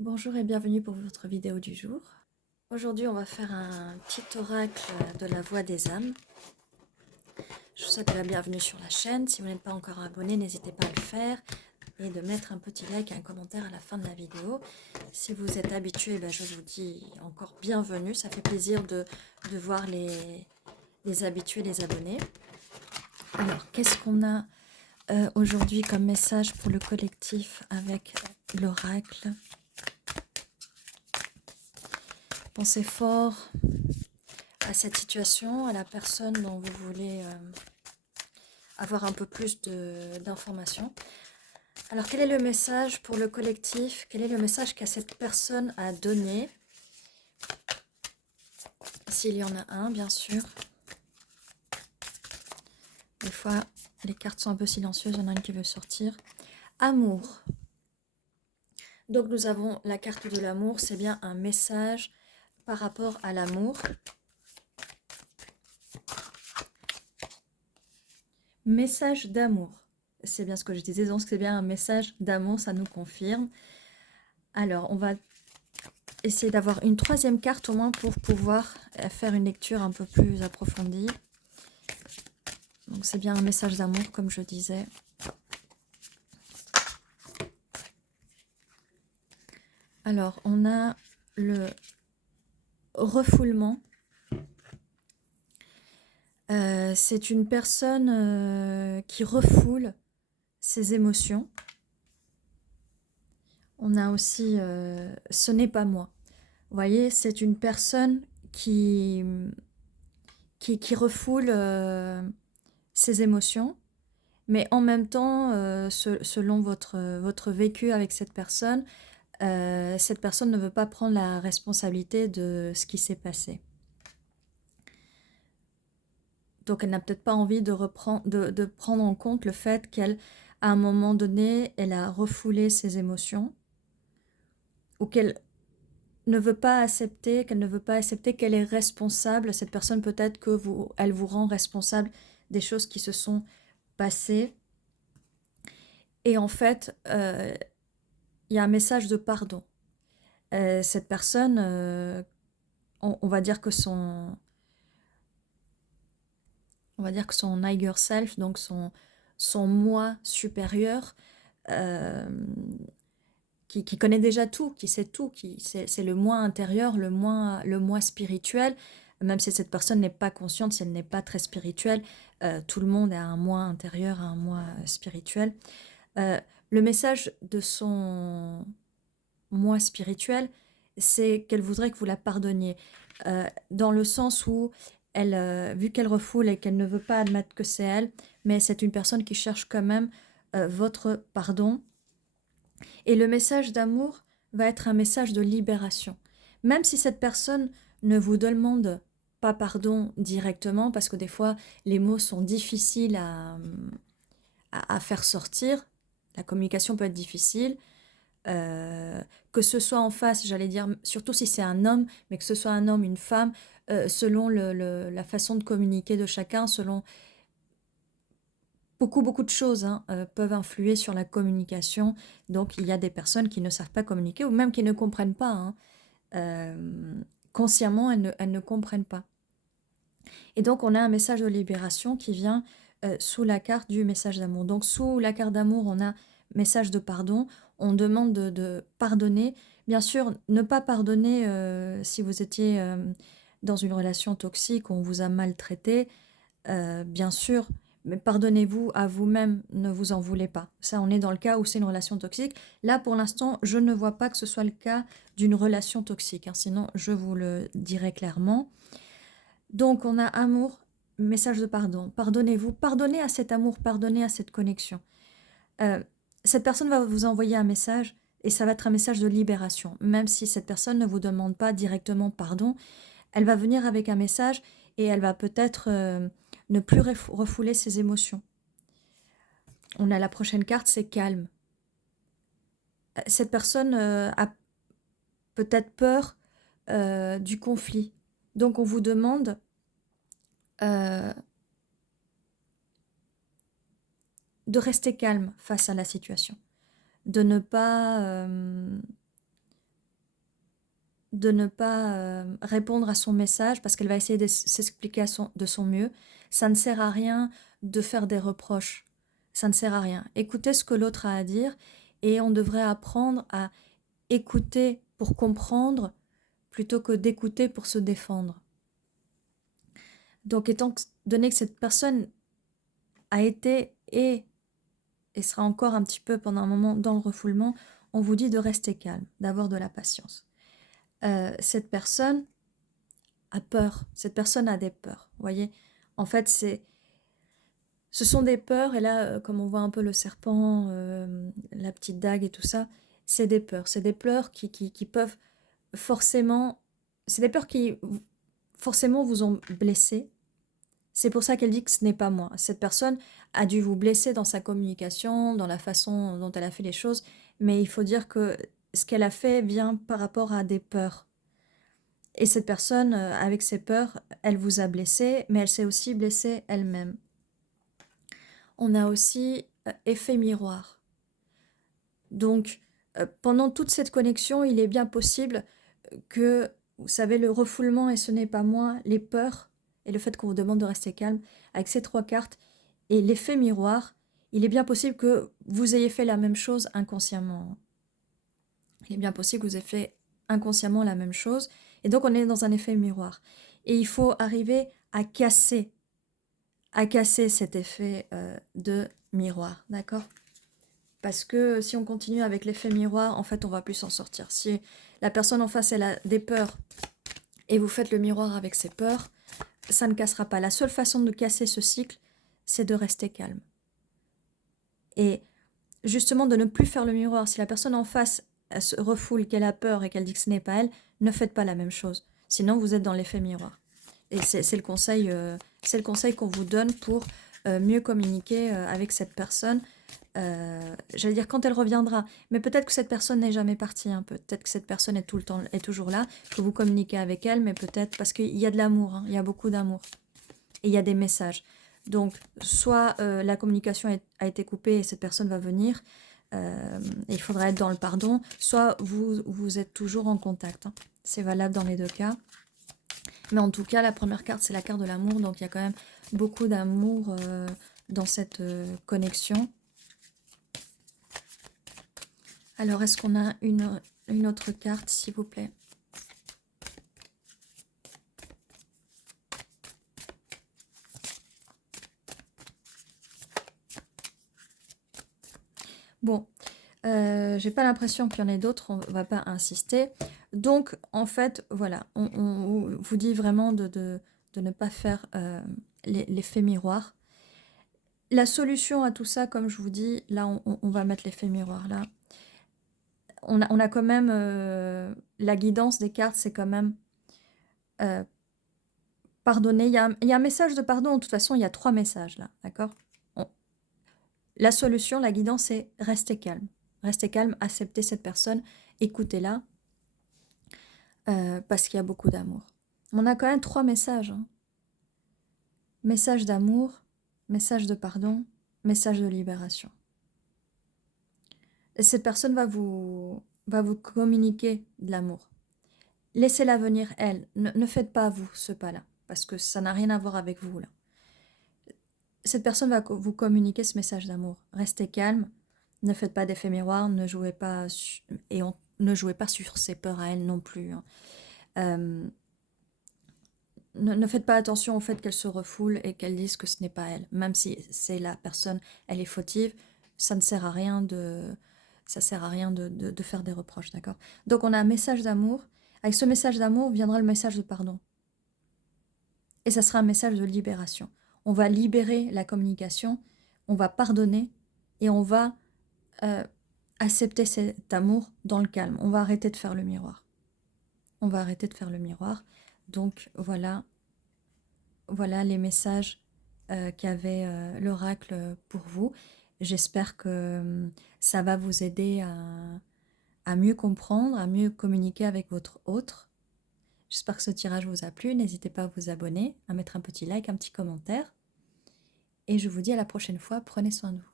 Bonjour et bienvenue pour votre vidéo du jour. Aujourd'hui, on va faire un petit oracle de la voix des âmes. Je vous souhaite la bienvenue sur la chaîne. Si vous n'êtes pas encore abonné, n'hésitez pas à le faire et de mettre un petit like et un commentaire à la fin de la vidéo. Si vous êtes habitué, je vous dis encore bienvenue. Ça fait plaisir de voir les habitués, les abonnés. Alors, qu'est-ce qu'on a aujourd'hui comme message pour le collectif avec l'oracle? Pensez fort à cette situation, à la personne dont vous voulez avoir un peu plus d'informations. Alors, quel est le message pour le collectif? Quel est le message qu'à cette personne à donner? S'il y en a un, bien sûr. Des fois, les cartes sont un peu silencieuses, il y en a une qui veut sortir. Amour. Donc, nous avons la carte de l'amour, c'est bien un message par rapport à l'amour. Message d'amour. C'est bien ce que je disais, donc c'est bien un message d'amour, ça nous confirme. Alors, on va essayer d'avoir une troisième carte au moins pour pouvoir faire une lecture un peu plus approfondie. Donc c'est bien un message d'amour, comme je disais. Alors, on a le refoulement. C'est une personne qui refoule ses émotions. On a aussi ce n'est pas moi. Vous voyez, c'est une personne qui refoule ses émotions, mais en même temps, selon votre vécu avec cette personne ne veut pas prendre la responsabilité de ce qui s'est passé. Donc elle n'a peut-être pas envie de prendre en compte le fait qu'à un moment donné, elle a refoulé ses émotions, ou qu'elle ne veut pas accepter, qu'elle est responsable. Cette personne, peut-être que elle vous rend responsable des choses qui se sont passées. Et en fait, il y a un message de pardon. Cette personne, on va dire que son higher self, donc son moi supérieur, qui connaît déjà tout, qui sait tout, c'est le moi intérieur, le moi spirituel. Même si cette personne n'est pas consciente, si elle n'est pas très spirituelle, tout le monde a un moi intérieur, un moi spirituel. Le message de son moi spirituel, c'est qu'elle voudrait que vous la pardonniez, dans le sens où elle, vu qu'elle refoule et qu'elle ne veut pas admettre que c'est elle, mais c'est une personne qui cherche quand même votre pardon. Et le message d'amour va être un message de libération. Même si cette personne ne vous demande pas pardon directement, parce que des fois les mots sont difficiles à faire sortir, la communication peut être difficile, que ce soit en face, j'allais dire, surtout si c'est un homme, mais que ce soit un homme, une femme, selon la façon de communiquer de chacun, selon beaucoup de choses peuvent influer sur la communication. Donc il y a des personnes qui ne savent pas communiquer, ou même qui ne comprennent pas. Consciemment, elles ne comprennent pas. Et donc on a un message de libération qui vient sous la carte du message d'amour. Donc sous la carte d'amour, on a message de pardon. On demande de pardonner. Bien sûr, ne pas pardonner si vous étiez dans une relation toxique, on vous a maltraité, bien sûr, mais pardonnez-vous à vous-même, ne vous en voulez pas. Ça, on est dans le cas où c'est une relation toxique. Là, pour l'instant, je ne vois pas que ce soit le cas d'une relation toxique, sinon je vous le dirai clairement. Donc, on a amour, message de pardon. Pardonnez-vous, pardonnez à cet amour, pardonnez à cette connexion. Cette personne va vous envoyer un message et ça va être un message de libération. Même si cette personne ne vous demande pas directement pardon, elle va venir avec un message et elle va peut-être ne plus refouler ses émotions. On a la prochaine carte, c'est calme. Cette personne a peut-être peur du conflit. Donc on vous demande de rester calme face à la situation, de ne pas de ne pas répondre à son message parce qu'elle va essayer de s'expliquer de son mieux. Ça ne sert à rien de faire des reproches. Ça ne sert à rien. Écoutez ce que l'autre a à dire et on devrait apprendre à écouter pour comprendre plutôt que d'écouter pour se défendre. Donc, étant donné que cette personne a été et sera encore un petit peu pendant un moment dans le refoulement, on vous dit de rester calme, d'avoir de la patience. Cette personne a peur, cette personne a des peurs, vous voyez. En fait, ce sont des peurs, et là, comme on voit un peu le serpent, la petite dague et tout ça, c'est des peurs qui peuvent forcément, c'est des peurs qui forcément vous ont blessé. C'est pour ça qu'elle dit que ce n'est pas moi. Cette personne a dû vous blesser dans sa communication, dans la façon dont elle a fait les choses, mais il faut dire que ce qu'elle a fait vient par rapport à des peurs. Et cette personne, avec ses peurs, elle vous a blessé, mais elle s'est aussi blessée elle-même. On a aussi effet miroir. Donc, pendant toute cette connexion, il est bien possible que, vous savez, le refoulement et ce n'est pas moi, les peurs et le fait qu'on vous demande de rester calme, avec ces 3 cartes et l'effet miroir, il est bien possible que vous ayez fait la même chose inconsciemment. Il est bien possible que vous ayez fait inconsciemment la même chose. Et donc, on est dans un effet miroir. Et il faut arriver à casser cet effet de miroir, d'accord? Parce que si on continue avec l'effet miroir, en fait, on va plus s'en sortir. Si la personne en face, elle a des peurs et vous faites le miroir avec ses peurs, ça ne cassera pas. La seule façon de casser ce cycle, c'est de rester calme. Et justement, de ne plus faire le miroir. Si la personne en face elle se refoule, qu'elle a peur et qu'elle dit que ce n'est pas elle, ne faites pas la même chose. Sinon, vous êtes dans l'effet miroir. Et c'est le conseil qu'on vous donne pour mieux communiquer avec cette personne. J'allais dire quand elle reviendra, mais peut-être que cette personne n'est jamais partie. Hein. Peut-être que cette personne est tout le temps, est toujours là, que vous communiquez avec elle, mais peut-être parce qu'il y a de l'amour, hein, il y a beaucoup d'amour. Et il y a des messages. Donc, soit la communication a été coupée et cette personne va venir, et il faudra être dans le pardon, soit vous êtes toujours en contact. Hein. C'est valable dans les 2 cas. Mais en tout cas, la première carte, c'est la carte de l'amour. Donc, il y a quand même beaucoup d'amour dans cette connexion. Alors, est-ce qu'on a une autre carte, s'il vous plaît? Bon, j'ai pas l'impression qu'il y en ait d'autres, on va pas insister. Donc, en fait, voilà, on vous dit vraiment de ne pas faire l'effet miroir. La solution à tout ça, comme je vous dis, là, on va mettre l'effet miroir, là. On a quand même, la guidance des cartes, c'est quand même pardonner. Il y a un message de pardon, de toute façon, il y a 3 messages, là, d'accord? La solution, la guidance, c'est rester calme. Restez calme, acceptez cette personne, écoutez-la, parce qu'il y a beaucoup d'amour. On a quand même 3 messages. Hein. Message d'amour, message de pardon, message de libération. Et cette personne va vous communiquer de l'amour. Laissez-la venir, elle. Ne faites pas vous ce pas-là, parce que ça n'a rien à voir avec vous, là. Cette personne va vous communiquer ce message d'amour. Restez calme, ne faites pas d'effet miroir, ne jouez pas ne jouez pas sur ses peurs à elle non plus. Hein. Ne faites pas attention au fait qu'elle se refoule et qu'elle dise que ce n'est pas elle. Même si c'est la personne, elle est fautive, ça ne sert à rien de faire des reproches, d'accord? Donc on a un message d'amour. Avec ce message d'amour viendra le message de pardon. Et ça sera un message de libération. On va libérer la communication, on va pardonner et on va accepter cet amour dans le calme. On va arrêter de faire le miroir. On va arrêter de faire le miroir. Donc voilà les messages qu'avait l'oracle pour vous. J'espère que ça va vous aider à mieux comprendre, à mieux communiquer avec votre autre. J'espère que ce tirage vous a plu. N'hésitez pas à vous abonner, à mettre un petit like, un petit commentaire. Et je vous dis à la prochaine fois. Prenez soin de vous.